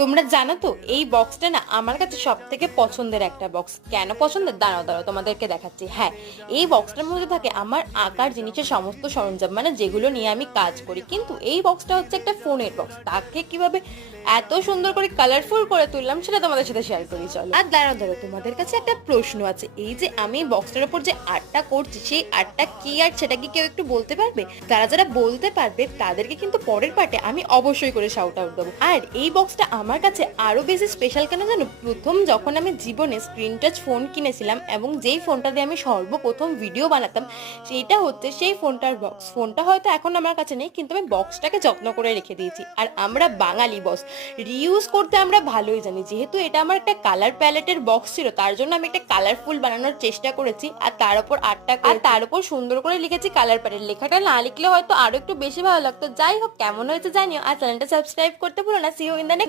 তোমরা জানো তো এই বক্সটা না আমার কাছে সব থেকে পছন্দের একটা বক্স। কেন পছন্দের? দাঁড়াও দাঁড়াও তোমাদেরকে দেখাচ্ছি। হ্যাঁ, এই বক্সটার মধ্যে থাকে আমার আঁকার জিনিসের সমস্ত সরঞ্জাম, মানে যেগুলো নিয়ে আমি কাজ করি। কিন্তু এই বক্সটা হচ্ছে একটা ফোনের বক্স, তাকে কিভাবে এত সুন্দর করে কালারফুল করে তুললাম সেটা তোমাদের সাথে শেয়ার করি চলো। আর দাঁড়াও দাঁড়াও, তোমাদের কাছে একটা প্রশ্ন আছে, এই যে আমি বক্সটার উপর যে আর্টটা করছি সেই আর্টটা কি আর্ট সেটা কি কেউ একটু বলতে পারবে? যারা যারা বলতে পারবে তাদেরকে কিন্তু পরের পার্টে আমি অবশ্যই করে শাউট আউট দেবো। আর এই বক্সটা আমার কাছে আরো বেশি স্পেশাল কেন জানো? প্রথম যখন আমি জীবনে স্ক্রিন টাচ ফোন কিনেছিলাম এবং যেই ফোনটা দিয়ে আমি সর্বপ্রথম ভিডিও বানাতাম সেইটা হচ্ছে সেই ফোনটার বক্স। ফোনটা হয়তো এখন আমার কাছে নেই, কিন্তু আমি বক্সটাকে যত্ন করে রেখে দিয়েছি। আর আমরা বাঙালি বস, রিউজ করতে আমরা ভালোই জানি। যেহেতু এটা আমার একটা কালার প্যালেটের বক্স ছিল, তার জন্য আমি একটা কালারফুল বানানোর চেষ্টা করেছি। আর তার উপর আর্টটা, আর তার উপর সুন্দর করে লিখেছি কালার প্যালেট। লেখাটা না লিখলে হয়তো আরো একটু বেশি ভালো লাগতো। যাই হোক, কেমন হয়েছে জানিও, আর চ্যানেলটা সাবস্ক্রাইব করতে ভুলো না। C you in the next.